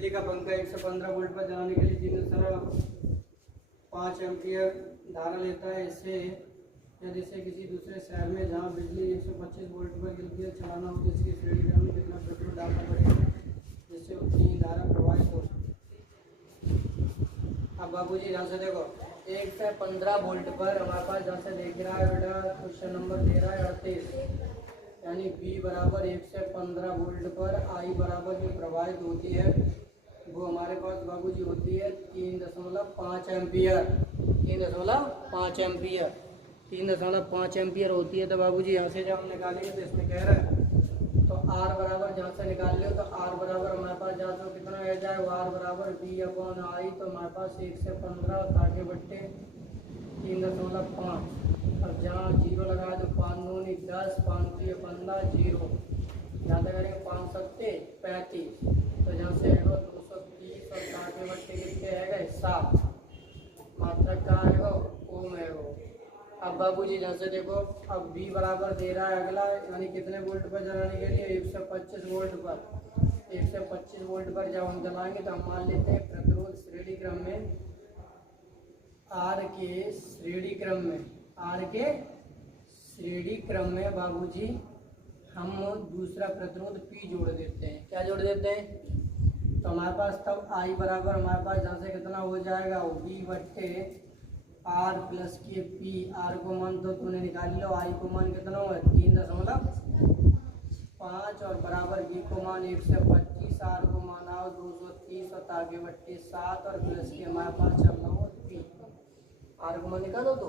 बिजली का पंखा 115 वोल्ट पर चलाने के लिए 5 एम्पियर धारा लेता है। इससे यदि इसे किसी दूसरे शहर में जहां बिजली 125 वोल्ट पर गिरती है चलाना हो तो इसकी श्रेणी क्रम में कितना पेट्रोल डालना पड़ेगा जिससे उतनी ही धारा प्रवाहित हो। अब बाबूजी यहाँ से देखो 115 वोल्ट पर हमारे पास जहाँ से देख रहा है बेटा क्वेश्चन नंबर दे रहा है 38, यानी V बराबर 115 वोल्ट पर I बराबर जो प्रवाहित होती है वो हमारे पास बाबूजी होती है 3.5 एम्पियर। 3.5 एम्पियर 3.5 एम्पियर होती है। तो बाबूजी यहाँ से जब हम निकालेंगे तो इसमें कह रहा है तो R बराबर जहाँ से निकाल लियो तो R बराबर हमारे पास जहाँ से कितना रह जाए वो R बराबर V/I। तो हमारे पास 1 से 15 ताकि बट्टे 3.5 और जहाँ 0 लगाए तो 5 दूनी 10 5 3 15 0 यहाँ तक करेंगे 5 7 35। तो जहाँ से है 230 और ताकि बट्टे कितने है गए 7 मात्रक का है ओम है वो। अब बाबूजी जहाँ से देखो अब V बराबर दे रहा है अगला यानी कितने वोल्ट पर जलाने के लिए 125 वोल्ट पर। 125 वोल्ट पर जब हम जलाएंगे तो हम मान लेते हैं प्रतिरोध श्रेणी क्रम में R के श्रेणी क्रम में बाबूजी हम दूसरा प्रतिरोध P जोड़ देते हैं। क्या जोड़ देते हैं? तो हमारे पास तब I बराबर हमारे पास जहाँ से कितना हो जाएगा V/R प्लस के P। R को मान तो तूने निकाल लो, I को मान कितना हुआ 3.5 और बराबर V को मान 125, R को मान आओ 230 और तागे बट्टे 7 और प्लस के हमारे पास चल रहा हो P। R को मान निकालो तो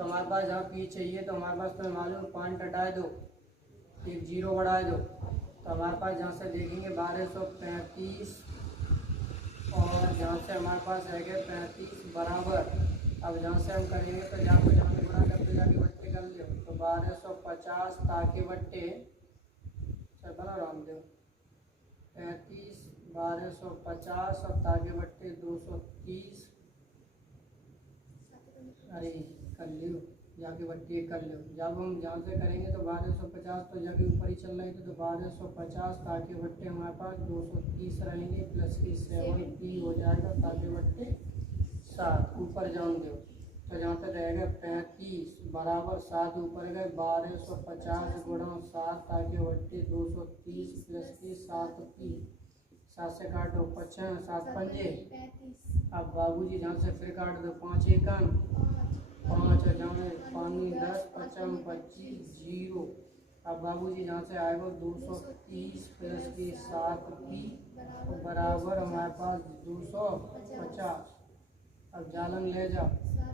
हमारे पास जहाँ P चाहिए तो हमारे पास तो मालूम 5 हटाए दो, एक 0 बढ़ाए दो तो हमारे पास जहाँ से देखेंगे 1235 और जहाँ से हमारे पास है 35 बराबर। अब जहाँ से हम करेंगे तो जहाँ पे जहाँ बड़ा करते जाके बट्टे कर लो तो 1250 ताके बट्टे बना रामदेव 35 1250 और ताके बट्टे 230। अरे कर लियो जाके बट्टे कर लो। जब हम जहाँ से करेंगे तो 1250 तो जाके ऊपर ही चल रहे थे तो 1250 ताके बट्टे हमारे पास 230 रहेंगे प्लस की 7 हो जाएगा ताके बट्टे 7 ऊपर जान दो तो जहाँ तक रहेगा 35 बराबर 7 ऊपर गए 1250 गुणा 7 ताकि बट्टे 230 प्लस की 7 की 7 से काटो 55 7 पंजे। अब बाबूजी जहाँ से फिर काट दो 5 एकम 5 जहाँ पानी 10 55 25 0। अब बाबूजी जहाँ से आएगा 230 प्लस की 7 की बराबर हमारे पास 250। अब जालन ले जा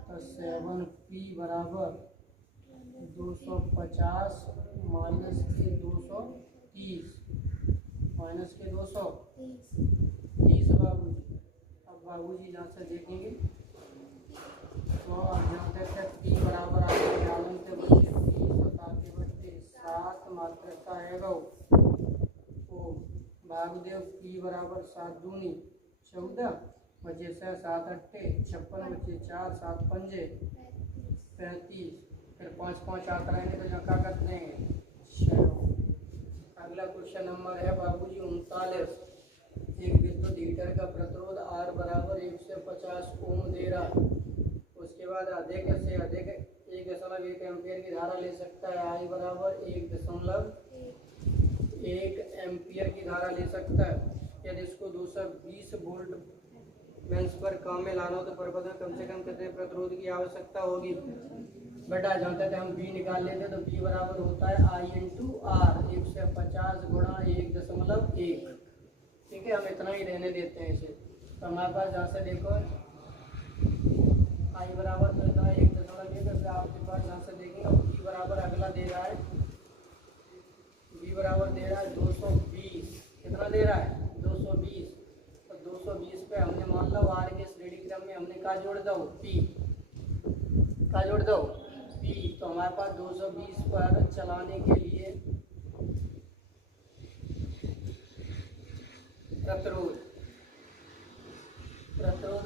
तो 7P बराबर 250 माइनस के 230 बाबूजी। अब बाबूजी जहाँ से देखेंगे तो अब जहाँ तक P बराबर आपके जालन के बच्चे 30 ताकि बच्चे 7 मात्रक का आएगा वो भागदेव P बराबर 7 दूनी 14 बचे 6 7 8 56 बचे 4 7 पंजे 35 फिर 5 5 आते रहेंगे तो क्या करते हैं 6। अगला क्वेश्चन नंबर है बाबूजी 39। एक विद्युत हीटर का प्रतिरोध R बराबर 150 ओम दे रहा। उसके बाद अधिक से अधिक 1.1 एम्पियर की धारा ले सकता है। I बराबर 1.1 एम्पियर की धारा ले सकता है। यदि इसको 220 वोल्ट बेंच पर काम में लाना हो तो प्रबंधन कम से कम कितने प्रतिरोध की आवश्यकता होगी? बेटा जहाँ तक हम B निकाल लेते तो B बराबर होता है I इंटू R 150 गुणा 1.1। ठीक है, हम इतना ही रहने देते हैं इसे। तो हमारे पास जहाँ से देखो I बराबर तो इतना 1.1 है। आपके पास जहाँ से देखेंगे B बराबर अगला दे रहा है, B बराबर दे रहा है 220। कितना दे रहा है 220। 220 पे हमने मान लो R के श्रेणी क्रम में हमने क्या जोड़ दो P का जोड़ दो P। तो हमारे पास 220 पर चलाने के लिए प्रतिरोध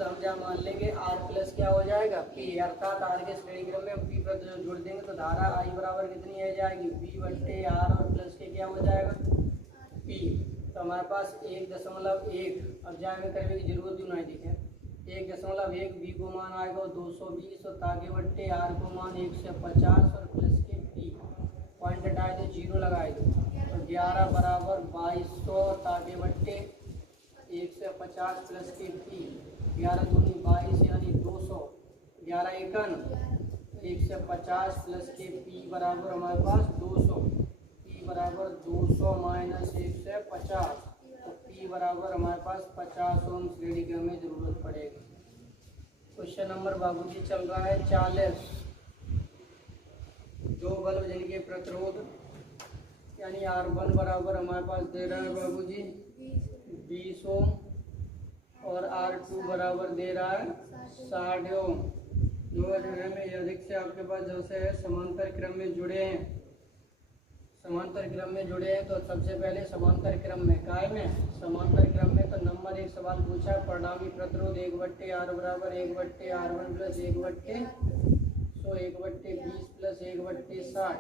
हम जहाँ मान लेंगे R प्लस क्या हो जाएगा P, अर्थात R के श्रेणी क्रम में P प्रतिरोध जोड़ देंगे तो धारा I बराबर कितनी आ जाएगी V/R और प्लस के क्या हो जाएगा P। तो तो हमारे पास 1.1, अब जाए करने की जरूरत ही नहीं दिखे, 1.1 बी को मान आएगा 220 और तागे बट्टे आर को मान 150 और प्लस के पी पॉइंट हटाए दो, जीरो लगाए दो, तो 11 बराबर 2200 तागे बट्टे 150 प्लस के पी, 11 दूनी 22 यानी 200, 11 एकन 150 प्लस के पी बराबर हमारे पास 200, पी बराबर 200 माइनस 150, तो पी बराबर हमारे पास 50 ओम श्रेणी की हमें जरूरत पड़ेगी। क्वेश्चन नंबर बाबूजी चल रहा है 40। दो बल्ब जिनके प्रतिरोध यानी R1 बराबर हमारे पास दे रहा है बाबूजी 20 ओम और R2 बराबर दे रहा है 60 ओम। दो जो है में अधिक से आपके पास जैसे है समांतर क्रम में जुड़े हैं, समांतर क्रम में जुड़े हैं, तो सबसे पहले समांतर क्रम में काय में समांतर क्रम में, तो नंबर 1 सवाल पूछा है परिणामी प्रतिरोध 1/R बराबर 1/R1 प्लस 1/20 प्लस 1/60,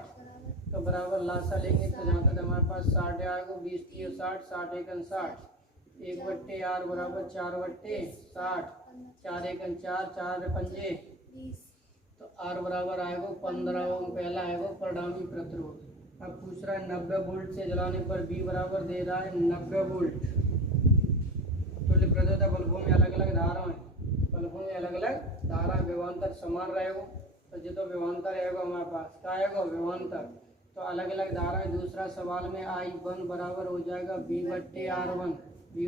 तो बराबर लासा लेंगे तो जहाँ तक हमारे पास 60 आएगा, 20 3 60, 60 एकन 60, 1/R बराबर 4/60, 4 एकन 4, 4 पंजे, तो R बराबर आएगा 15 ओम, पहला आएगा परिणामी प्रतिरोध। अब पूछ रहा है 90 वोल्ट से जलाने पर B बराबर दे रहा है 90 वोल्ट, तुल्य प्रतिरोध बल्बों में अलग अलग धारा है, बल्बों में अलग अलग धारा विभवांतर समान रहेगा, तो जो तो विभवांतर रहेगा हमारे पास क्या आएगा विभवांतर, तो अलग अलग धारा है। दूसरा सवाल में I1 बराबर हो जाएगा B/R1, B/,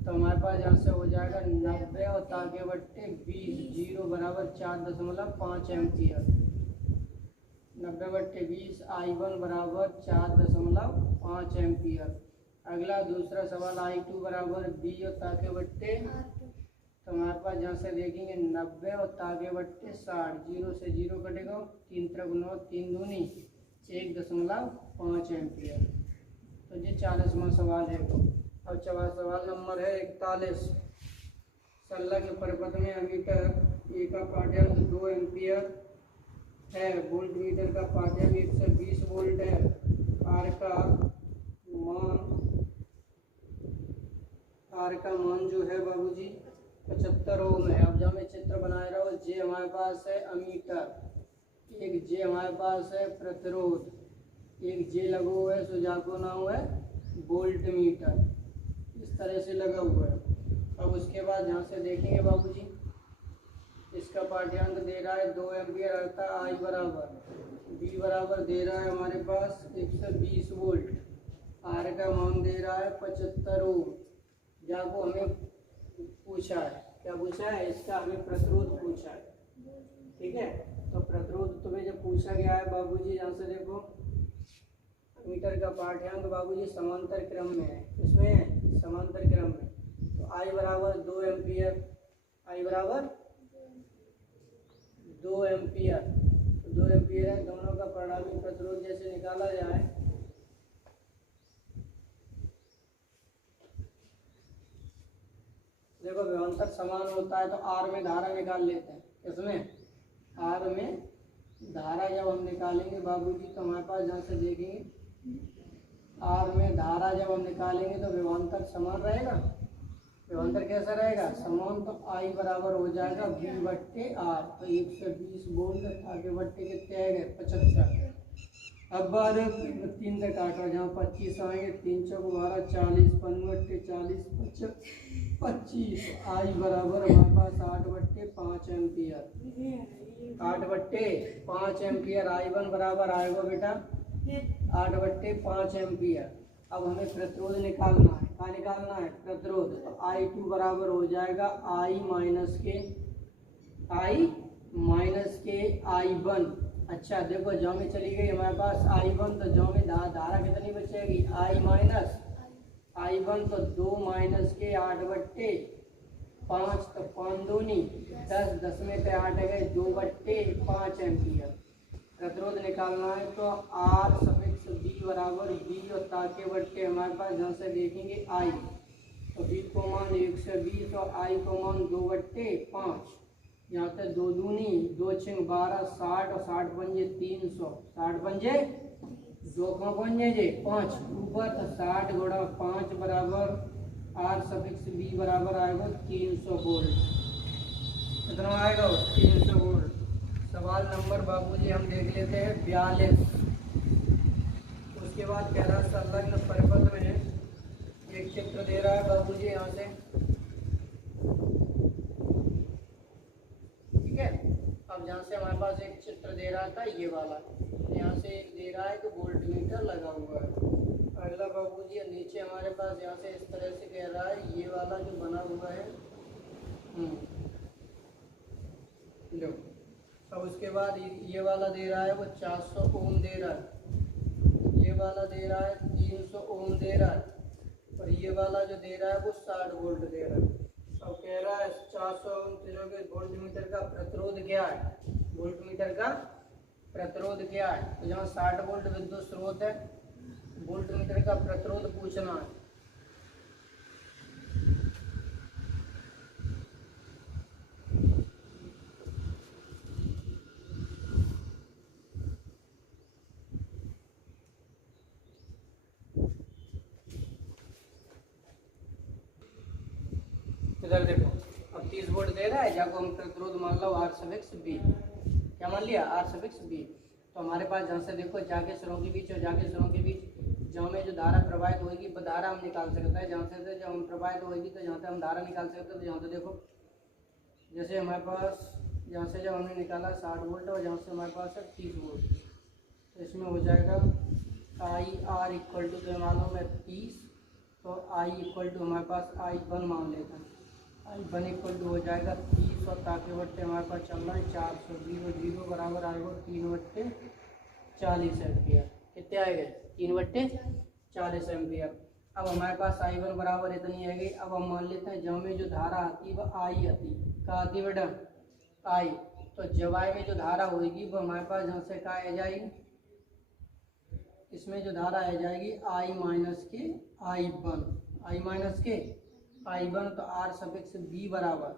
तो हमारे पास यहाँ से हो जाएगा 90 और तागे बट्टे 20, 0 बराबर 4.5 एम्पियर, 90/20 I1 बराबर 4.5 एम्पियर। अगला दूसरा सवाल I2 बराबर B और तागे बट्टे, तो हमारे पास यहाँ से देखेंगे 90 और तागे बट्टे 60, 0 से 0 कटेगा, 3 त्रिक 9, 3 दूनी 1.5 एम्पियर। तो ये 40वां सवाल है। अब सवाल नंबर है 41। संलग्न परिपथ में अमीटर ए का पाठ्यांक 2 एम्पियर है, वोल्ट मीटर का पाठ्यांक 120 वोल्ट है, आर का मान जो है बाबूजी 75 ओम है। अब जब मैं चित्र बना रहा हूँ, जे हमारे पास है अमीटर, एक जे हमारे पास है प्रतिरोध, एक जे लगा हुआ है सो जाको नाम है वोल्ट मीटर, इस तरह से लगा हुआ है। अब उसके बाद यहाँ से देखेंगे बाबूजी, इसका पाठ्यांक दे रहा है 2 एम्पियर, अर्थात आई बराबर बी बराबर दे रहा है हमारे पास 120 वोल्ट, आर का मान दे रहा है 75 ओम। जाको हमें पूछा है, क्या पूछा है, इसका हमें प्रतिरोध पूछा है, ठीक है। तो प्रतिरोध तुम्हें जब पूछा गया है बाबूजी, यहाँ से देखो मीटर का पाठ्यांक बाबूजी समांतर क्रम में है, इसमें समांतर क्रम में, तो आई बराबर 2 एम्पियर, आई बराबर 2 एम्पियर, तो 2 एम्पियर है। दोनों का परिणामी प्रतिरोध जैसे निकाला जाए, देखो विभवांतर समान होता है तो आर में धारा निकाल लेते हैं, इसमें आर में धारा जब हम निकालेंगे बाबूजी, तो हमारे पास जहाँ से देखेंगे आर में धारा जब हम निकालेंगे तो विभवांतर समान रहेगा, विभवांतर कैसा रहेगा समान, तो आई बराबर हो जाएगा V/R, तो 120 वोल्ट, आगे बट्टे कितने आएंगे 75। अब बार 3 से काटो, जहाँ 25 आएंगे, 3 चौक 12, 40, 5/40, 25, आई बराबर हमारे पास 8/5 एम्पियर, 8/5 एम्पियर। I1 बराबर आएगा बेटा 8/5 एम्पियर। अब हमें प्रतिरोध निकालना है, क्या निकालना है प्रतिरोध, तो I2 बराबर हो जाएगा I माइनस के I1। अच्छा देखो जहाँ में चली गई हमारे पास I1, तो जहाँ में धारा कितनी बचेगी I माइनस I1, तो 2 माइनस के 8/5, तो 5 दूनी 10, 10 में से 8 गए 2/5 एम्पियर। प्रतिरोध निकालना है तो आर सफिक्स बी बराबर बी और ताके बट्टे हमारे पास जहाँ से देखेंगे आई, तो बी को मान 120 और आई को मान 2/5, यहाँ से 2 दूनी 2 6 12, 60 और 60 पंजे 300, 60 पंजे जो कौन जे 5 ऊपर तो 60 गुणा 5 बराबर आर सफिक्स बी बराबर आएगा 300 वोल्ट। कितना आएगा 300 वोल्ट। सवाल नंबर बाबूजी हम देख लेते हैं 42। उसके बाद कह रहा है संलग्न परिपथ में एक चित्र दे रहा है बाबूजी यहाँ से, ठीक है। अब जहाँ से हमारे पास एक चित्र दे रहा था ये वाला, यहाँ से एक दे रहा है कि वोल्ट मीटर लगा हुआ है। अगला बाबूजी नीचे हमारे पास यहाँ से इस तरह से कह रहा है ये वाला जो बना हुआ है लो। अब उसके बाद ये वाला दे रहा है वो 400 ओम दे रहा है, ये वाला दे रहा है 300 ओम दे रहा है, और ये वाला जो दे रहा है वो 60 वोल्ट दे रहा है। अब कह रहा है 400 ओम के वोल्ट मीटर का प्रतिरोध क्या है, वोल्ट मीटर का प्रतिरोध क्या है। तो जहाँ 60 वोल्ट विद्युत स्रोत है, वोल्ट मीटर का प्रतिरोध पूछना है। इधर देखो अब 30 वोल्ट दे रहा है, जाको हम प्रतिरोध मान लो आर सफिक्स बी, क्या मान लिया आर सफिक्स बी। तो हमारे पास जहाँ से देखो जाके सिरों के बीच और जाके सिरों के बीच जहाँ में जो धारा प्रवाहित होगी वो धारा हम निकाल सकते हैं। जहाँ से जब हम प्रवाहित होगी तो जहाँ से हम धारा निकाल सकते हैं। तो जहाँ से देखो जैसे हमारे पास जहाँ से जब हमने निकाला 60 वोल्ट और जहाँ से हमारे पास है 30 वोल्ट, तो इसमें हो जाएगा आई आर इक्वल टू तो मालूम है 30, तो आई इक्वल टू हमारे पास आई वन मान लेते हैं, आई वन इक्वल टू हो जाएगा 30 और ताकि बट्टे हमारे पास चल रहा है 400, 0 बराबर आएगा 3/40 एम्पियर। कितने आएंगे 3/40 एम्पियर। अब हमारे पास आई वन बराबर इतनी आएगी। अब हम मान लेते हैं जहाँ में जो धारा आती है वह आई आती, कहाँ आती बेटा आई। तो जब आई में जो धारा होगी वो हमारे पास जहाँ से कहाँ आ जाएगी, इसमें जो धारा आ जाएगी आई माइनस के आई वन, आई माइनस के आई वन। तो आर सफिक्स बी बराबर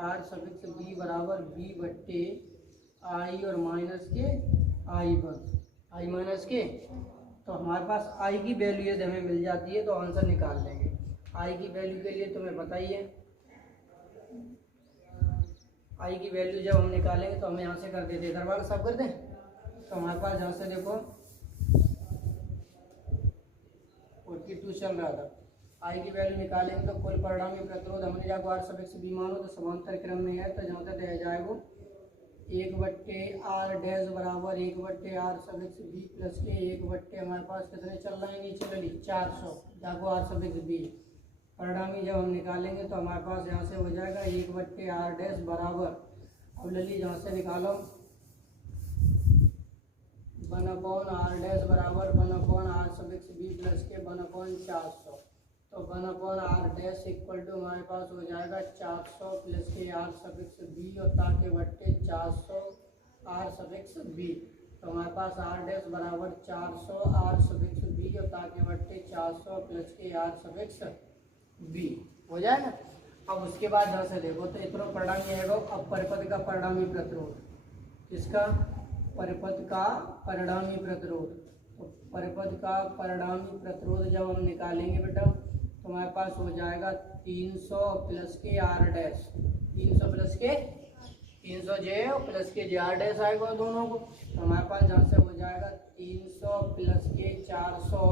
आर सफिक्स बी बराबर बी बट्टे आई और माइनस के आई वन, आई माइनस के। तो हमारे पास आई की वैल्यू यदि हमें मिल जाती है तो आंसर निकाल लेंगे। आई की वैल्यू के लिए तुम्हें बताइए, आई की वैल्यू जब हम निकालेंगे तो हमें यहाँ से कर देते, इधर वाला सब कर दें। तो हमारे पास यहाँ से देखो 42 चल रहा था, आई की वैल्यू निकालेंगे तो कुल परिणामी प्रतिरोध हमने जब आर सफिक्स बी मानो तो समांतर क्रम में है, तो जहाँ तक रह जाएगा 1/r डैश बराबर 1/r सफिक्स बी प्लस के 1/ हमारे पास कितने चल रहे हैं नीचे वाली 400 जाको आर सफिक्स बी। परिणामी जब हम निकालेंगे तो हमारे पास यहाँ से हो जाएगा 1/r डैश बराबर, अब लली जहाँ से निकालो 1/r डैश बराबर 1/r सफिक्स बी प्लस के 1/400। तो 1/r डैश इक्वल टू हमारे पास हो जाएगा 400 प्लस के आर सफिक्स बी और ताके बट्टे 400 आर सफिक्स बी। तो हमारे पास आर डैश बराबर 400 आर सफिक्स बी और ताके बट्टे 400 प्लस के आर सफिक्स बी हो जाएगा। अब उसके बाद जहाँ से देखो तो इतना परिणामी आएगा। अब परिपथ का परिणामी प्रतिरोध, किसका परिपथ का परिणामी प्रतिरोध, तो परिपथ का परिणामी प्रतिरोध जब हम निकालेंगे बेटा तो हमारे पास हो जाएगा 300 प्लस के आर डैश, 300 प्लस के 300 जे और प्लस के जे आर डैश आएगा दोनों को। तो हमारे पास जहाँ से हो जाएगा 300 प्लस के 400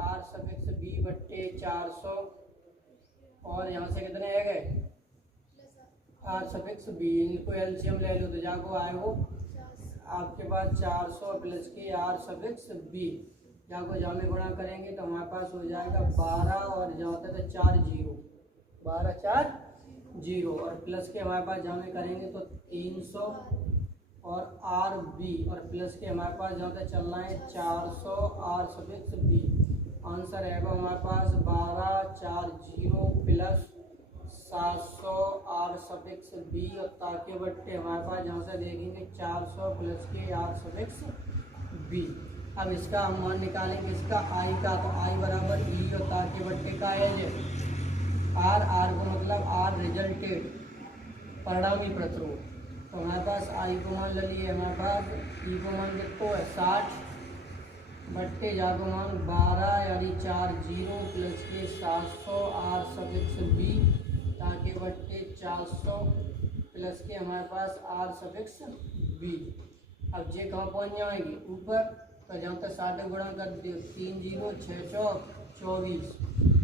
आर सफिक्स बी बट्टे 400 और यहाँ से कितने आ गए आर सफिक्स बी, इनको एलसीएम ले लो तो जाको आएगा आपके पास 400 प्लस के आर सफिक्स बी, जाको जहाँ में गुणा करेंगे तो हमारे पास हो जाएगा 12 और जहाँ तक 4 0, 12 4 0 और प्लस के हमारे पास जहाँ में करेंगे तो 300 और आर बी और प्लस के हमारे पास जहाँ तक चल रहा है 400 आर सफिक्स बी। आंसर आएगा हमारे पास 12 4 0 प्लस 700 आर सफिक्स बी और ताके बट्टे हमारे पास जहाँ से देखेंगे 400 प्लस के आर सफिक्स बी। अब इसका हम मान निकालेंगे इसका आई का, तो आई बराबर ई और ताके बट्टे का है आर, आर को मतलब आर रिजल्टेड परिणामी प्रतिरोध। तो हमारे पास आई को मान ले लिए, हमारे पास ई को मान कितना है 60 बट्टे जागमान 12 यानी 4 जीरो प्लस के 700 आर सफिक्स बी ताकि बट्टे 400 प्लस के हमारे पास आर सफिक्स बी। अब जे कहाँ पहुँच जाएंगे ऊपर, तो जहाँ तक 60 गुणा कर दियो 3 जीरो 6 चौक 24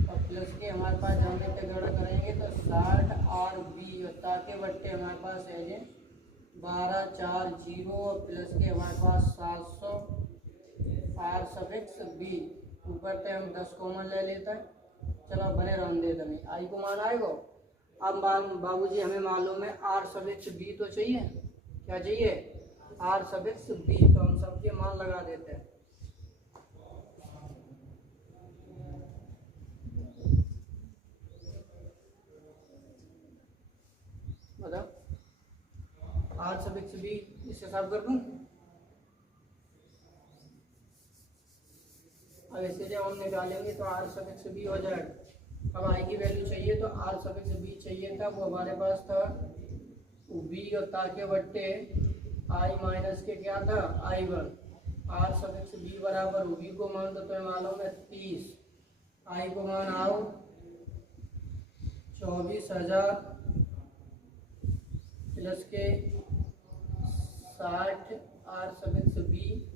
और प्लस के हमारे पास जहाँ तक गुणा करेंगे तो 60 आर बी और ताकि बट्टे हमारे पास है जे 12 4 जीरो और प्लस के हमारे पास 700 आर सफिक्स बी। ऊपर पे हम 10 कॉमन ले लेते हैं। चलो बने रहने देते नहीं आई को मान आएगा। अब बाबूजी हमें मालूम है आर सफिक्स बी तो चाहिए, क्या चाहिए आर सफिक्स बी, तो हम सबके मान लगा देते हैं। मतलब आर सफिक्स बी इससे साफ कर दूं। अब इसे जब हम निकालेंगे तो आर सफिक्स बी हो जाएगा। अब आई की वैल्यू चाहिए तो आर सफिक्स बी चाहिए था, वो हमारे पास था बी और ताके बट्टे आई माइनस के क्या था I1। आर सफिक्स बी बराबर बी को मान दो तो मालूम है 30, आई को मान आओ 24,000 प्लस के 60 आर सफिक्स बी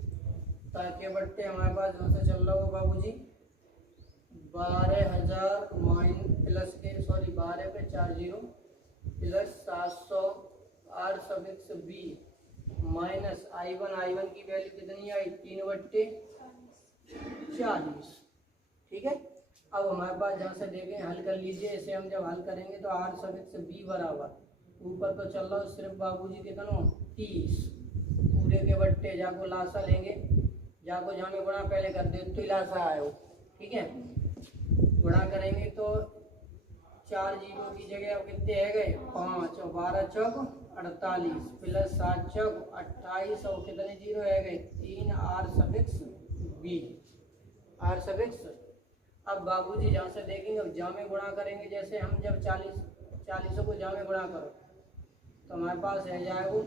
ताकि बट्टे हमारे पास जो से चल रहा हो बाबूजी 12,000 प्लस के 12 पे 4 zero plus 700 R suffix B minus I1 की वैल्यू कितनी आई 3/40। ठीक है। अब हमारे पास जहाँ से देखें हल कर लीजिए। इसे हम जब हल करेंगे तो आर सफिक्स बी बराबर ऊपर तो चल रहा हो सिर्फ बाबूजी कितना 30 पूरे के बट्टे जाको लासा लेंगे, जाको जहाँ में गुणा पहले कर दे तो लासा आयो। ठीक है, गुणा करेंगे तो 4 जीरो की जगह अब कितने है गए 5 और 12 चौक 48 प्लस 7 चौक 28 और कितने जीरो है गए 3 R suffix B R suffix. अब बाबूजी जहाँ से देखेंगे अब जहाँ में गुणा करेंगे, जैसे हम जब 40 को जहाँ में गुणा करो तो हमारे पास है जाएगा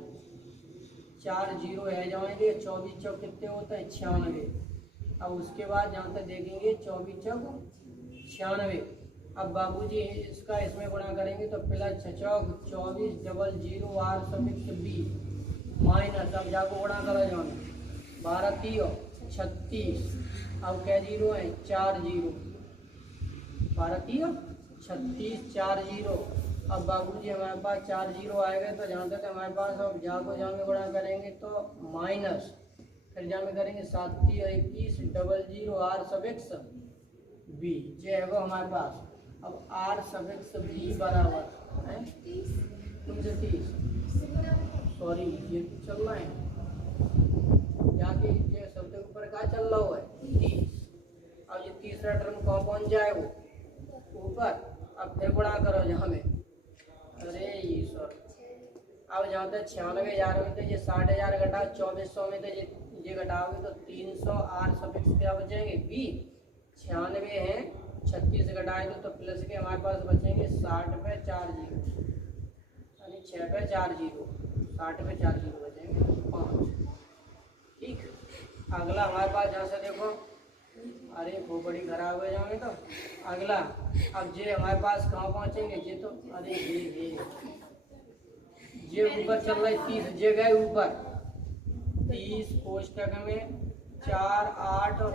4 जीरो है जाएंगे 24 चौक कितने होते हैं 96। अब उसके बाद जहाँ तक देखेंगे 24 चौक 96। अब बाबूजी इसका इसमें गुणा करेंगे तो प्लस 6 चौक 24 double zero R suffix B minus अब जाको गुणा करो जाओ 12 3 36। अब क्या जीरो है 4 जीरो 12 3 36 4 जीरो। अब बाबूजी हमारे पास 4 जीरो आएगा तो जहाँ तक हमारे पास अब जाको जहाँ में गुणा करेंगे तो माइनस फिर जहाँ में करेंगे 7 3 21 double zero R suffix B जो है वो हमारे पास। अब आर सफिक्स बी बराबर है 30 सॉरी ये चल रहा है जाके ये शब्द के ऊपर क्या चल रहा हुआ है 30। अब ये तीसरा टर्म कहाँ पहुँच जाए वो ऊपर। अब फिर गुणा करो जहाँ में अरे ईश्वर अब जहाँ तक 96,000 में तो ये 60,000 घटा 2400 में तो ये घटाओगे तो 300 आर सफिक्स क्या बचेंगे बी 96 है 36 घटाएंगे तो प्लस के हमारे पास बचेंगे 60 पे 4 जीरो यानी 6 पे 4 जीरो 60 पे 4 जीरो बचेंगे 5। ठीक, अगला हमारे पास जहाँ से देखो अरे वो बड़ी खराब हो जाएंगे तो अगला अब जे हमारे पास कहाँ पहुँचेंगे जे तो अरे ये ऊपर चल रहा है 30 जे गए ऊपर 30 कोष्टक में 4 8 और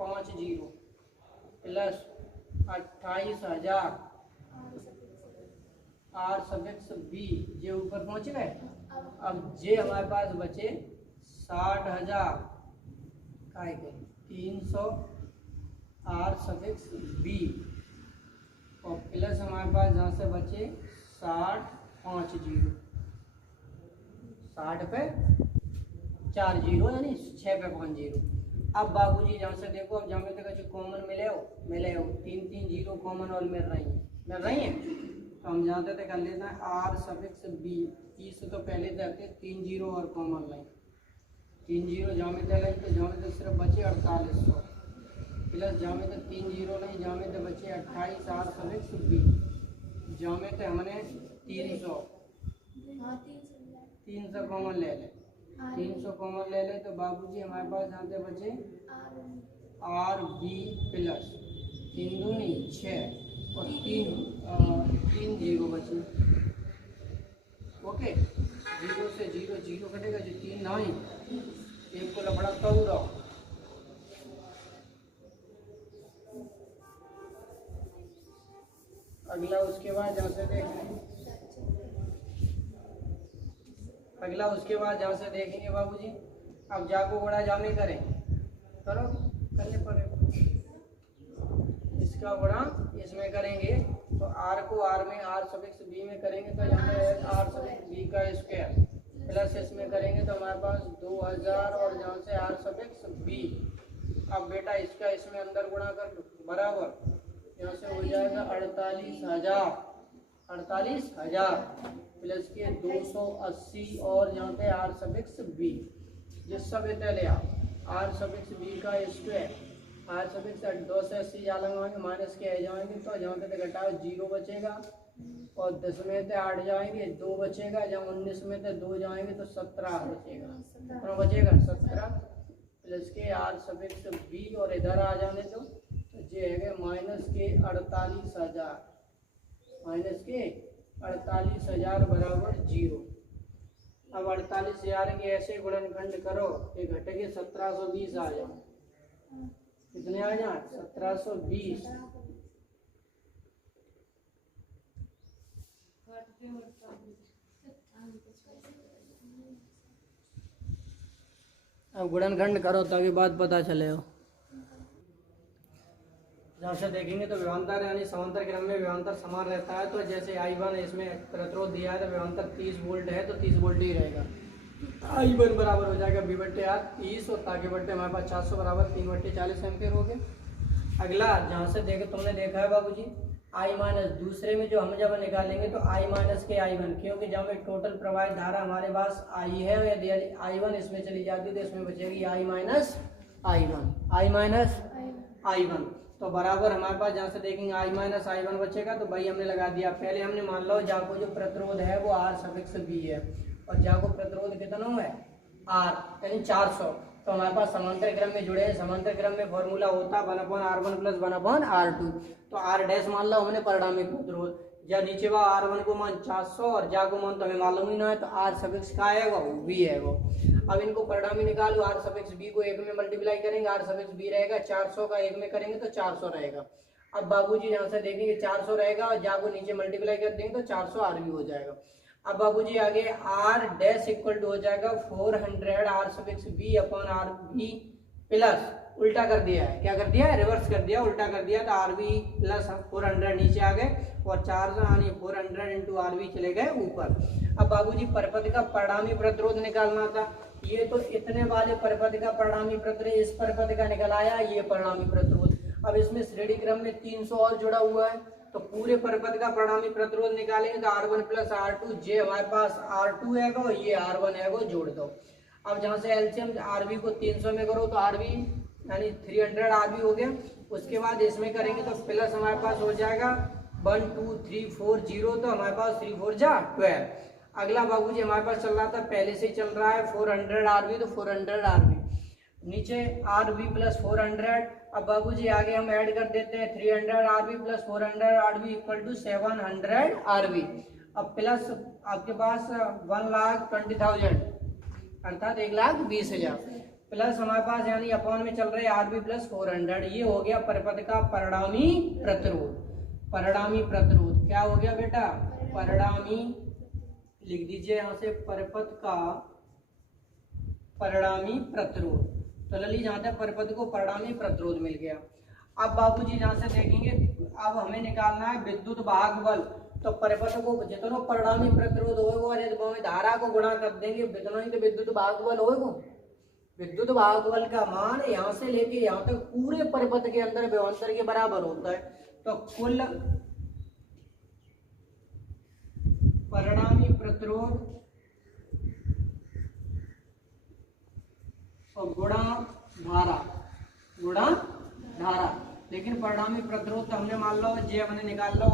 5 zero plus 28,000 R suffix B जे ऊपर पहुंच गए। अब जे हमारे पास बचे 60,000 का 300 आर सफिक्स बी और प्लस हमारे पास जहाँ से बचे 60 5 जीरो 60 पे 4 जीरो यानी 6 पे 5 जीरो। अब बाबूजी जहाँ से देखो अब जहाँ तक जो कॉमन मिले हो 3 जीरो कॉमन और मिल रही हैं तो हम जहाँ तक कर लेते हैं आर सफिक्स बी 30 तो पहले तक 3 जीरो और कॉमन लाइन 3 जीरो जहाँ में लाइन तो जहाँ में सिर्फ बचे 4800 प्लस जहाँ में 3 जीरो नहीं जहाँ में बचे 28 आर सफिक्स बी जहाँ में हमने 300 कॉमन ले लें 300 कॉमन ले ले तो बाबूजी हमारे पास यहाँ पे बचे RB प्लस 3 दूनी 6 और 3 जीरो बचे। ओके, 0 से 0 0 कटेगा जो 3 ना ही एक को लफड़ा तो रहो। अगला उसके बाद जहाँ से देखेंगे बाबूजी, अब जाको बड़ा जामे करें, करो करने पड़ेगा। इसका बड़ा इसमें करेंगे तो R को R में R सफिक्स B में करेंगे तो यहाँ पे R सफिक्स B का स्क्वायर प्लस इसमें करेंगे तो हमारे पास 2000 और यहाँ से R सफिक्स B। अब बेटा इसका इसमें अंदर गुणा कर दो बराबर, यहाँ से हो जाएगा 48,000 प्लस के 280 और यहाँ पे R सफिक्स B। जिस सब ले आप R सफिक्स B का स्क्वायर, R सफिक्स 2 से 80 जाएंगे माइनस के आ जाएंगे तो यहाँ पे घटाओ 0 बचेगा और 10 में से 8 जाएंगे 2 बचेगा, जब 19 में से 2 जाएंगे तो 17 बचेगा। तो बचेगा 17 प्लस के R सफिक्स B और इधर आ जाने दो तो ये है माइनस के 48,000 बराबर 0। अब 48,000 के ऐसे गुणनखंड करो कि घटे के 1720 आ जाए। कितने आ जाए? 1720। अब गुणनखंड करो ताकि बात पता चले हो। जहाँ से देखेंगे तो विभवांतर यानी समांतर क्रम में विभवांतर समान रहता है। तो जैसे I1 इसमें प्रतिरोध दिया है तो विभवांतर 30 वोल्ट है तो 30 वोल्ट ही रहेगा। I1 बराबर हो जाएगा V/R 30 और ताकि बट्टे हमारे पास 400 बराबर 3/40 एम्पियर हो गया। अगला जहाँ से देखे तुमने देखा है बाबूजी I माइनस, दूसरे में जो हम जब निकालेंगे तो I माइनस के I1, क्योंकि जब टोटल प्रवाहित धारा हमारे पास I है, यदि I1 इसमें चली जाती तो इसमें बचेगी I माइनस I1। तो बराबर हमारे पास जहाँ से देखेंगे I माइनस I1 बचेगा तो भाई हमने लगा दिया। पहले हमने मान लो जाको जो प्रतिरोध है वो R सफिक्स B है और जाको प्रतिरोध कितना है R यानी 400। तो हमारे पास समांतर क्रम में जुड़े हैं। समांतर क्रम में फॉर्मूला होता है 1/R1 प्लस 1/R2। तो R डैश मान लो हमने परिणामी प्रतिरोध, या नीचे वो R1 को मान 400 और जाको मान तो हमें मालूम ही ना है तो R सफिक्स का आएगा वो B है वो। अब इनको परिणामी निकालो, R सफिक्स B को 1 में मल्टीप्लाई करेंगे, R सफिक्स B रहेगा 400 का 1 में करेंगे तो 400 रहेगा। अब बाबूजी यहाँ से देखेंगे 400 रहेगा और जाको नीचे मल्टीप्लाई कर देंगे तो 400 RB हो जाएगा। अब बाबूजी आगे R डैश इक्वल टू हो जाएगा 400 R suffix B upon RB plus, उल्टा कर दिया है, क्या कर दिया है, रिवर्स कर दिया, उल्टा कर दिया तो RB प्लस 400 नीचे आ गए और 400 यानी 400 इंटू RB चले गए ऊपर। अब बाबूजी परपथ का परिणामी प्रतिरोध निकालना था। ये तो इतने वाले परपथ का परिणामी प्रतिरोध इस परपथ का निकल आया, ये परिणामी प्रतिरोध। अब इसमें श्रेणी क्रम में 300 और जुड़ा हुआ है तो पूरे परपथ का परिणामी प्रतिरोध निकालेंगे तो R1 प्लस R2, जे हमारे पास R2 है वो, ये R1 है वो, जोड़ दो। अब जहाँ से एलसीएम RB को 300 में करो तो RB यानी 300 RB हो गया। उसके बाद इसमें करेंगे तो प्लस हमारे पास हो जाएगा 1 2 3 4 0 तो हमारे पास 3 4 जा 12। अगला बाबूजी हमारे पास चल रहा था, पहले से ही चल रहा है 400 RB तो 400 RB नीचे RB प्लस 400। अब बाबूजी आगे हम ऐड कर देते हैं 300 RB plus 400 RB equal to 700 RB। अब प्लस आपके पास 1,20,000 अर्थात 1,20,000 प्लस हमारे पास यानी अपॉन में चल रहे RB प्लस 400। ये हो गया परपथ का परिणामी प्रतिरोध। परिणामी प्रतिरोध क्या हो गया बेटा, परिणामी लिख दीजिए यहाँ से, परपथ का परिणामी प्रतिरोध। तो लली जहाँ तक परपथ को परिणामी प्रतिरोध मिल गया। अब बाबूजी जहाँ से देखेंगे अब हमें निकालना है विद्युत वाहक बल। तो परपथ को जितना परिणामी प्रतिरोध होगा यदि धारा को गुणा कर देंगे जितना ही तो विद्युत वाहक बल होगा। विद्युत वाहक बल का मान यहाँ से लेके यहाँ तक पूरे परपथ के अंदर विभवांतर के बराबर होता है। तो कुल परिणामी प्रतिरोध और गुणा धारा, लेकिन परिणामी प्रतिरोध तो हमने मान लो जे हमने निकाल लो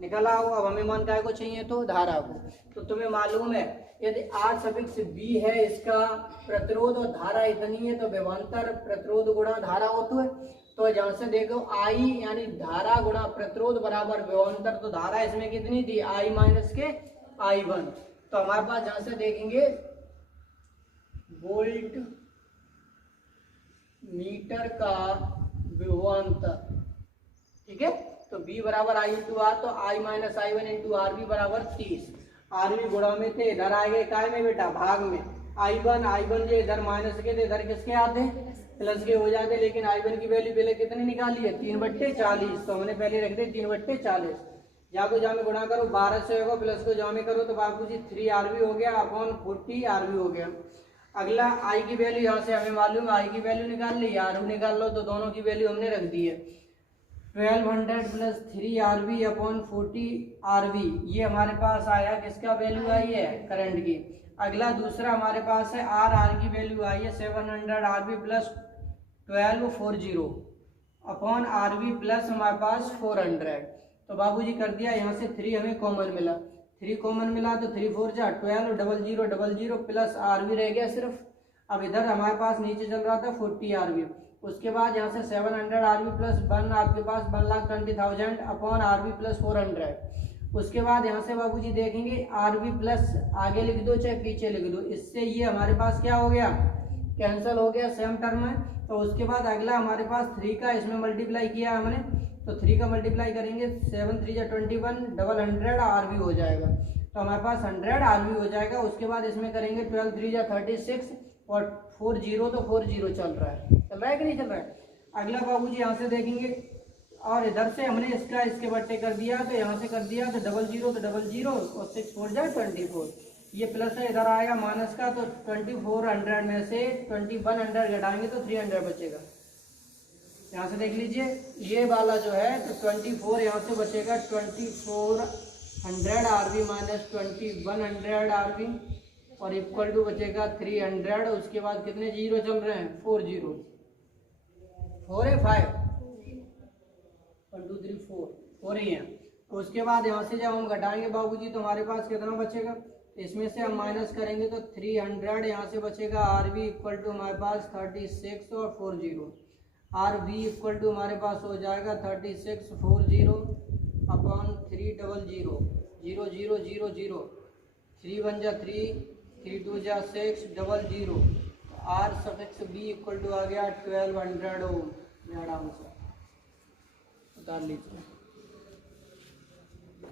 निकाला हो। अब हमें मान काय को चाहिए तो धारा को। तो तुम्हें मालूम है यदि आर सफिक्स बी है इसका प्रतिरोध और धारा इतनी है तो विभवांतर प्रतिरोध गुणा धारा होता है। तो जहां से देखो आई यानी धारा गुणा प्रतिरोध बराबर विभवांतर, तो धारा इसमें कितनी थी आई माइनस के आई वन। तो हमारे पास जहां से देखेंगे वोल्ट मीटर का विभवांतर, ठीक है। तो B बराबर आई इंटू आर, तो I minus I one into R B बराबर 30। आर बी गुणा में थे, इधर आ गए काय में बेटा भाग में। आई वन जो इधर माइनस के थे इधर किसके आते प्लस के हो जाते, लेकिन आई वन की वैल्यू पहले कितनी निकाली है 3/40, तो हमने पहले रख दी 3/40। या को जहाँ में गुणा करो 12 से होगा, प्लस को जहाँ में करो तो बाबू जी 3 RV हो गया अपॉन 40 RV हो गया। अगला आई की वैल्यू यहाँ से हमें मालूम है, आई की वैल्यू निकाल ली, आर निकाल लो, तो दोनों की वैल्यू हमने रख दी है 1200 प्लस 3 RV अपॉन 40 RV। ये हमारे पास आया किसका वैल्यू आई है करंट की। अगला दूसरा हमारे पास है आर की वैल्यू आई है 700 RV plus 1240 upon RV plus हमारे पास 400। तो बाबूजी कर दिया, यहाँ से 3 हमें कॉमन मिला, 3 कॉमन मिला तो 3 4 जा 12 0000 प्लस RV रह गया सिर्फ। अब इधर हमारे पास नीचे चल रहा था 40 RV, उसके बाद यहाँ से 700 RV प्लस 1 आपके पास 1,20,000 अपॉन RV प्लस 400। उसके बाद यहाँ से बाबूजी देखेंगे RV प्लस आगे लिख दो चाहे पीछे लिख दो, इससे ये हमारे पास क्या हो गया कैंसिल हो गया, सेम टर्म है। तो उसके बाद अगला हमारे पास 3 का इसमें मल्टीप्लाई किया हमने, तो 3 का मल्टीप्लाई करेंगे 7 3 21 100 RV हो जाएगा, तो हमारे पास 100 RV हो जाएगा। उसके बाद इसमें करेंगे 12 3 36 और 40 तो 40 चल रहा है कि नहीं चल रहा है। अगला बाबूजी यहाँ से देखेंगे और इधर से हमने इसका इसके बट्टे कर दिया, तो यहाँ से कर दिया तो 00 तो 00 और 6 4 जा 24, ये प्लस है इधर आएगा माइनस का, तो 2400 में से 2100 घटाएंगे तो 300 बचेगा। यहाँ से देख लीजिए ये वाला जो है तो 24 यहाँ से बचेगा 2400 RV माइनस 2100 RV और इक्वल टू बचेगा 300। उसके बाद कितने जीरो चल रहे हैं 4 0 4 है 5 1 2 3 4 ही है। तो उसके बाद यहाँ से जब हम घटाएंगे बाबूजी तो हमारे पास कितना बचेगा, इसमें से हम माइनस करेंगे तो 300 यहाँ से बचेगा। RV इक्वल टू हमारे पास 36 और 40, RV इक्वल टू हमारे पास हो जाएगा 36 40 अपॉन 300 0 0 0 0 3 1 जा 3 3 2 जा 6 00। R suffix B equal to आ गया 1200 ओम। आराम से उतार लीजिए।